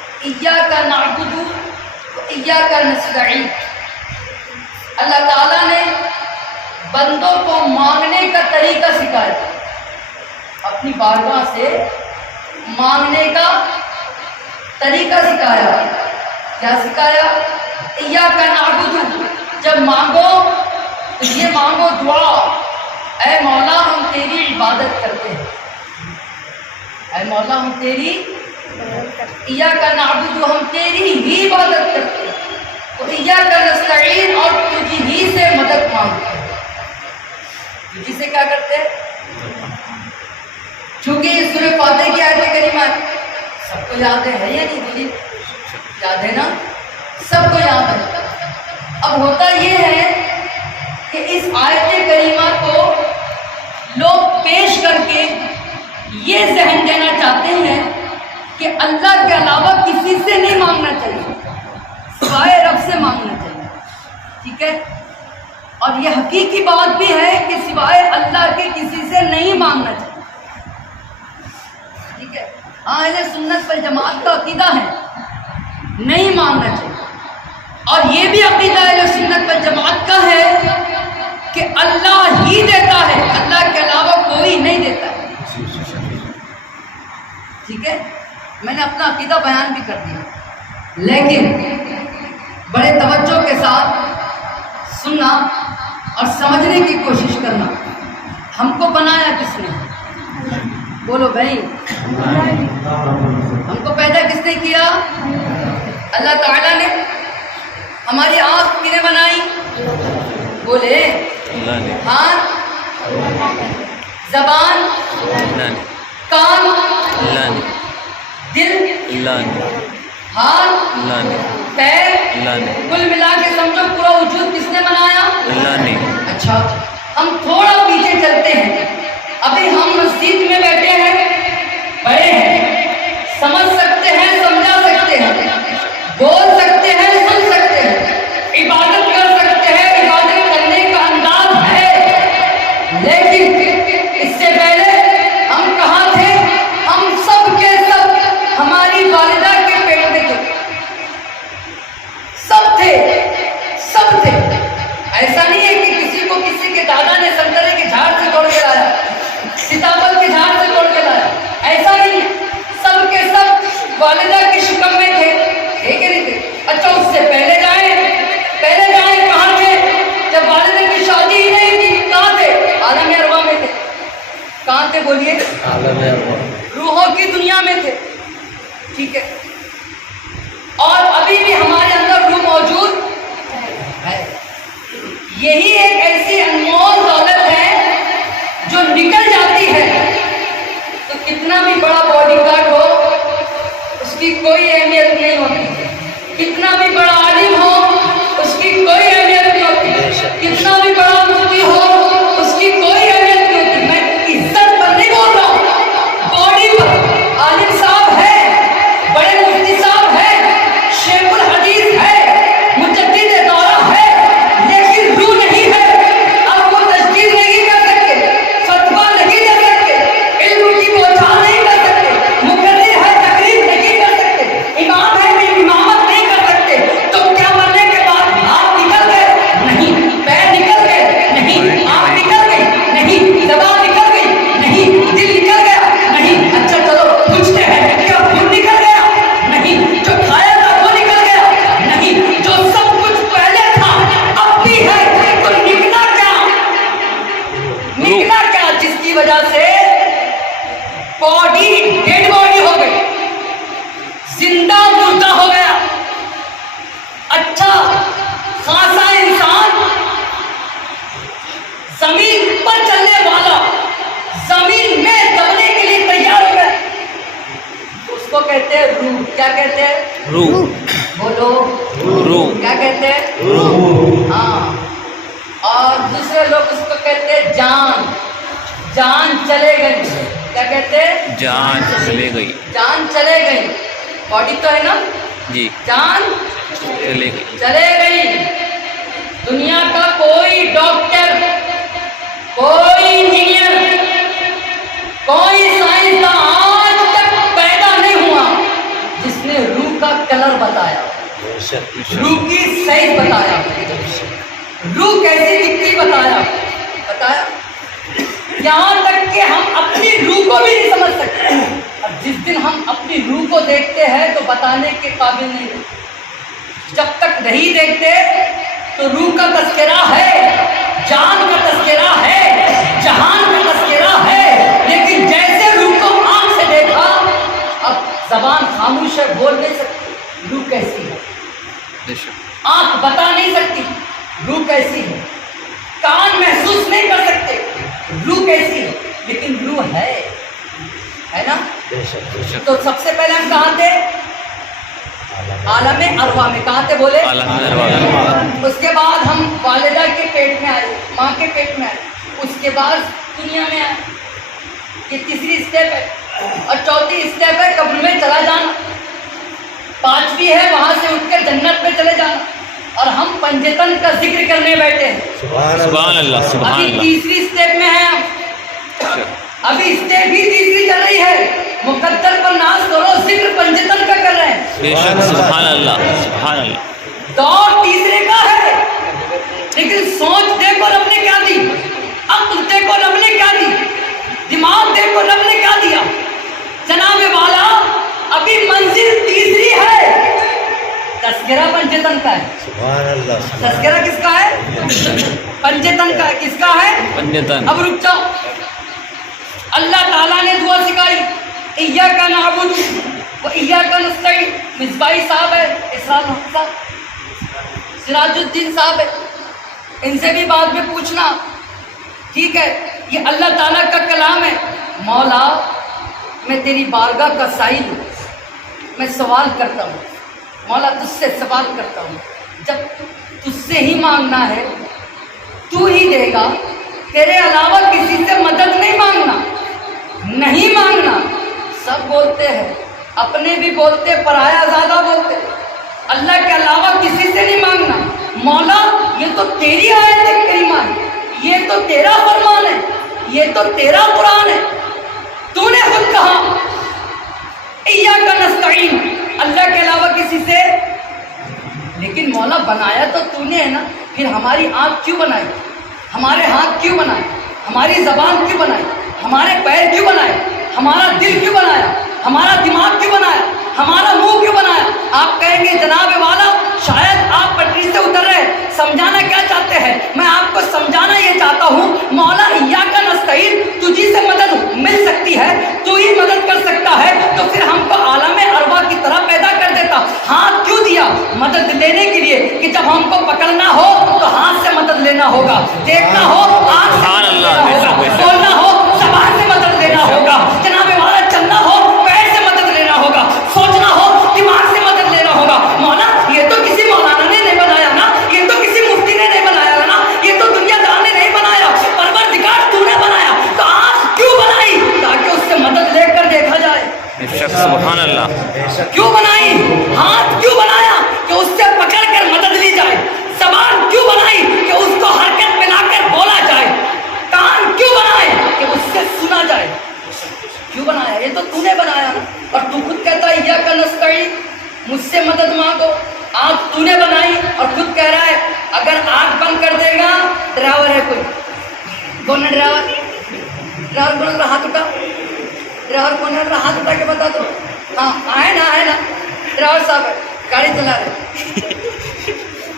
ایاک نعبد و ایاک نستعین۔ اللہ تعالیٰ نے بندوں کو مانگنے کا طریقہ سکھایا، اپنی بارگاہ سے مانگنے کا طریقہ سکھایا۔ کیا سکھایا؟ ایاک نعبد، جب مانگو تو یہ مانگو دعا، اے مولا ہم تیری عبادت کرتے ہیں، اے مولا ہم تیری ایاک نعبد، ہم تیری ہی عبادت کرتے ہیں، تو ایاک نستعین، اور تجھ ہی سے مدد مانگتے ہیں۔ تجھ سے کیا کرتے ہیں؟ چونکہ یہ سورہ فاتحہ کی آیت کریمہ ہے، سب کو یاد ہے یا نہیں؟ بولیے، یاد ہے نا؟ سب کو یاد ہے۔ اب ہوتا یہ ہے کہ اس آیت کریمہ کو لوگ پیش کر کے یہ ذہن دینا چاہتے ہیں کہ اللہ کے علاوہ کسی سے نہیں مانگنا چاہیے، سوائے رب سے مانگنا چاہیے، ٹھیک ہے؟ اور یہ حقیقی بات بھی ہے کہ سوائے اللہ کے کسی سے نہیں مانگنا چاہیے، ٹھیک ہے؟ ہاں، اہل سنت والجماعت کا عقیدہ ہے نہیں مانگنا چاہیے، اور یہ بھی عقیدہ اہل سنت والجماعت کا ہے کہ اللہ ہی دیتا ہے، اللہ کے علاوہ کوئی نہیں دیتا ہے، ٹھیک ہے؟ میں نے اپنا عقیدہ بیان بھی کر دیا، لیکن بڑے توجہ کے ساتھ سننا اور سمجھنے کی کوشش کرنا۔ ہم کو بنایا کس نے؟ بولو بھائی، ہم کو پیدا کس نے کیا؟ اللہ تعالیٰ نے۔ ہماری آنکھ کس نے بنائی؟ بولے، ہاتھ، زبان، کان، دل، ہاتھ، پیر، کل ملا کے سمجھو پورا وجود کس نے بنایا؟ اللہ نے۔ اچھا، ہم تھوڑا پیچھے چلتے ہیں، ابھی ہم مسجد میں بیٹھے ہیں، بڑے ہیں، سمجھ سکتے ہیں، سمجھا سکتے ہیں، بول سکتے ہیں، سن سکتے ہیں، عبادت کر سکتے ہیں، عبادت کرنے کا انداز ہے، لیکن اس سے پہلے ہم کہاں تھے؟ ہم سب کے سب ہماری والدہ کے پیٹ میں تھے، سب تھے، سب تھے۔ ایسا نہیں ہے کہ کسی کو کسی کے دادا نے سنترے کے جھاڑ سے توڑ کے لایا، سیتاپل کے جھاڑ سے توڑ کے لایا، ایسا نہیں ہے، سب کے سب والدہ کی شکم میں تھے، ٹھیک ہے نہیں تھے؟ اچھا، اس سے پہلے جائیں کہاں تھے؟ جب والدہ کی شادی ہی نہیں تھی، کہاں تھے؟ عالم ارواح میں تھے۔ کہاں تھے؟ بولیے، روحوں کی دنیا میں تھے، ٹھیک ہے؟ اور ابھی بھی ہمارے اندر روح موجود ہے۔ یہی ایک ایسی انمول دولت ہے جو نکل جاتی ہے تو کتنا بھی بڑا باڈی گارڈ ہو اس کی کوئی اہمیت نہیں ہوتی، کتنا بھی بڑا عالم ہو اس کی کوئی اہمیت نہیں ہوتی، کتنا بھی بڑا مفتی ہو اس کی کوئی اہمیت نہیں ہوتی۔ میں عزت پر نہیں بول رہا ہوں، باڈی پر عالم صاحب ہے، بڑے مفتی صاحب ہے، شیخ الحدیث ہے، مجدد دورہ ہے، لیکن روح نہیں ہے۔ اب وہ تجدید نہیں کر سکتے، فتویٰ نہیں دے سکتے، علم کی بوچھار نہیں کر سکتے، مقرر ہے تقریر نہیں کر سکتے، امام ہے امامت نہیں کر سکتے۔ تو کیا مرنے کے بعد ہاتھ نکل گئے؟ نہیں۔ پیر نکل گئے؟ نہیں۔ آنکھ نکل گئی؟ نہیں۔ زبان نکل گئی؟ نہیں۔ دل نکل گیا؟ نہیں۔ اچھا چلو پوچھتے ہیں، کیا خون نکل گیا؟ نہیں۔ جو کھایا تھا وہ نکل گیا؟ نہیں۔ جو سب کچھ پہلے تھا اب بھی ہے، تو نکلا کیا؟ نکلا کیا جس کی وجہ سے باڈی ڈیڈ باڈی ہو گئی، زندہ مردہ ہو گیا؟ اچھا خاصا انسان زمین پر چلنے والا، زمین میں دبنے کے لیے تیار ہو گیا، اس کو کہتے ہیں روح۔ کیا کہتے ہیں؟ روح۔ بولو، روح۔ کیا کہتے ہیں؟ روح۔ ہاں، اور دوسرے لوگ اس کو کہتے ہیں جان۔ جان چلے گئی۔ کیا کہتے ہیں؟ جان چلے گئی۔ جان چلے گئی، باڈی تو ہے نا جی، جان چلے گئی۔ دنیا کا کوئی ڈاکٹر، کوئی انجینئر، کوئی سائنسداں آج تک پیدا نہیں ہوا جس نے روح کا کلر بتایا، روح کی سائز بتایا، روح کیسی دکھتی بتایا، یہاں تک کہ ہم اپنی روح کو بھی نہیں سمجھ سکتے۔ اور جس دن ہم اپنی روح کو دیکھتے ہیں تو بتانے کے قابل نہیں ہوتے۔ جب تک نہیں دیکھتے تو روح کا تذکرہ ہے، جان کا تذکرہ ہے، جہان کا تذکرہ ہے، لیکن جیسے روح کو آنکھ سے دیکھا اب زبان خاموش ہے، بول نہیں سکتی روح کیسی ہے، آنکھ بتا نہیں سکتی روح کیسی ہے، کان محسوس نہیں کر سکتے روح کیسی ہے، لیکن روح ہے نا۔ تو سب سے پہلے ہم کہاں تھے؟ عالم ارواح میں۔ کہاں تھے بولے؟ اس کے بعد ہم والدہ کے پیٹ میں آئے، ماں کے پیٹ میں آئے، اس کے بعد دنیا میں آئے، یہ تیسری اسٹیپ ہے۔ اور چوتھی اسٹیپ ہے قبر میں چلا جانا، پانچویں ہے وہاں سے اٹھ کر جنت میں چلے جانا، اور ہم پنجتن کا ذکر کرنے بیٹھے ہیں۔ سبحان اللہ، سبحان ابھی اللہ۔ تیسری اسٹیپ میں ہیں ہم، ابھی اسٹیپ بھی تیسری چل رہی ہے، مقدر پر ناز کرو، ذکر پنجتن کا کر رہے ہیں۔ بے شک، سبحان اللہ، سبحان اللہ۔ دور تیسرے کا ہے، لیکن سوچ دیکھو رب نے کیا دی، عقل دیکھو رب نے کیا دی، دماغ دیکھو رب نے کیا دیا۔ جناب والا ابھی منزل تیسری ہے، تذکرہ پنجتن کا ہے۔ سبحان اللہ۔ تذکرہ کس کا ہے؟ پنجتن کا ہے۔ کس کا ہے؟ پنجتن۔ اب رک جاؤ، اللہ تعالیٰ نے دعا سکھائی، ایاک نعبد و ایاک نستعین۔ مصباحی صاحب ہے، اسرار محمد صاحب، سراج الدین صاحب ہے، ان سے بھی بعد میں پوچھنا، ٹھیک ہے؟ یہ اللہ تعالیٰ کا کلام ہے۔ مولا میں تیری بارگاہ کا سائل ہوں، میں سوال کرتا ہوں، مولا تجھ سے سوال کرتا ہوں، جب تجھ سے ہی مانگنا ہے تو ہی دے گا، تیرے علاوہ کسی سے مدد نہیں مانگنا، نہیں مانگنا۔ سب بولتے ہیں، اپنے بھی بولتے، پرایا زیادہ بولتے، اللہ کے علاوہ کسی سے نہیں مانگنا۔ مولا یہ تو تیری آیت کریمہ ہے، یہ تو تیرا فرمان ہے، یہ تو تیرا قرآن ہے، تو نے خود کہا ایاک نستعین، اللہ کے علاوہ کسی سے۔ لیکن مولا بنایا تو تو نے ہے نا، پھر ہماری آنکھ کیوں بنائی، ہمارے ہاتھ کیوں بنائے، ہماری زبان کیوں بنائی، ہمارے پیر کیوں بنائے، ہمارا دل کیوں بنایا، ہمارا دماغ کیوں بنایا، ہمارا منہ کیوں بنایا؟ آپ کہیں گے جناب والا شاید آپ پٹری سے اتر رہے، سمجھانا کیا چاہتے ہیں؟ میں آپ کو سمجھانا یہ چاہتا ہوں، مولا ایاک نستعین، تجھی سے مدد مل سکتی ہے، تو ہی مدد کر سکتا ہے، تو پھر ہم کو عالم ارواح کی طرح پیدا کر دیتا۔ ہاتھ کیوں دیا؟ مدد لینے کے لیے، کہ جب ہم کو پکڑنا ہو تو ہاتھ سے مدد لینا ہوگا، دیکھنا ہو آنکھ سے مدد لینا ہوگا، بولنا ہو زبان سے مدد لینا ہوگا، جناب والا چلنا ہو پیر سے مدد لینا ہوگا، سوچنا ہو دماغ سے مدد لینا ہوگا۔ مولا یہ تو کسی مولانا نے نہیں بنایا نا، یہ تو کسی مفتی نے نہیں بنایا نا، یہ تو دنیا دار نے نہیں بنایا، پروردگار تو نے بنایا، تو آنکھ کیوں بنائی؟ تاکہ اس سے مدد لے کر دیکھا جائے۔ سبحان اللہ۔ کیوں بنائی؟ ہاتھ کیوں بنایا؟ کہ اس سے پکڑ کر مدد لی جائے۔ زبان کیوں بنائی؟ کہ اس کو حرکت میں لا کر بولا جائے۔ کان کیوں بنائے؟ کہ اس سے سنا جائے۔ کیوں بنایا؟ یہ تو نے بنایا نا، اور تو خود کہتا ہے ایاک نستعین، مجھ سے مدد مانگو۔ آنکھ تو نے بنائی اور خود کہہ رہا ہے اگر آنکھ بند کر دے گا، ڈرائیور ہے کوئی، کون ہے ڈرائیور؟ ڈرائیور کون ہے؟ ہاتھ اٹھا، ڈرائیور کون ہے؟ ہاتھ اٹھا کے بتا دو۔ ہاں آئے نا ڈرائیور صاحب ہے، گاڑی چلا رہے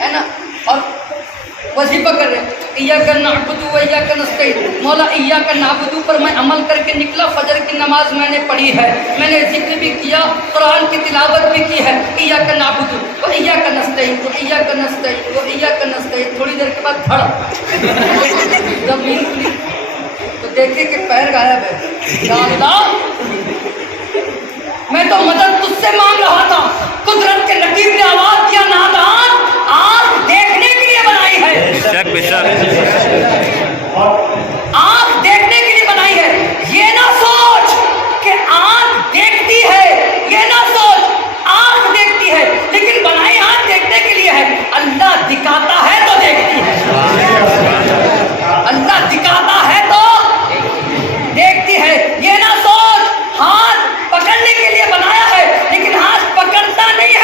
ہے نا، اور وظیفہ کر رہے ہیں ایاک نعبد و ایاک نستعین۔ مولا ایاک نعبد پر میں عمل کر کے نکلا، فجر کی نماز میں نے پڑھی ہے، میں نے ذکر بھی کیا، قرآن کی تلاوت بھی کی ہے۔ ایاک نعبد و ایاک نستعین، و ایاک نستعین، و ایاک نستعین۔ تھوڑی دیر کے بعد دھڑ جب نیند کھلی تو دیکھے کہ پیر غائب ہے۔ یا اللہ میں تو مدد تجھ سے مانگ رہا تھا، قدرت کے رقیب نے آواز دیا نادان، آنکھ دیکھنے کے لیے بنائی ہے، بے شک۔ آنکھ دیکھنے کے لیے بنائی ہے۔ یہ نہ سوچ کہ آنکھ دیکھتی ہے، یہ نہ سوچ آنکھ دیکھتی ہے، لیکن بنائی آنکھ دیکھنے کے لیے ہے۔ اللہ دکھاتا ہے تو دیکھتی ہے، اللہ دکھاتا ہے تو دیکھتی ہے۔ یہ نہ سوچ ہاتھ پکڑنے کے لیے بنایا ہے، لیکن ہاتھ پکڑتا نہیں ہے۔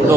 2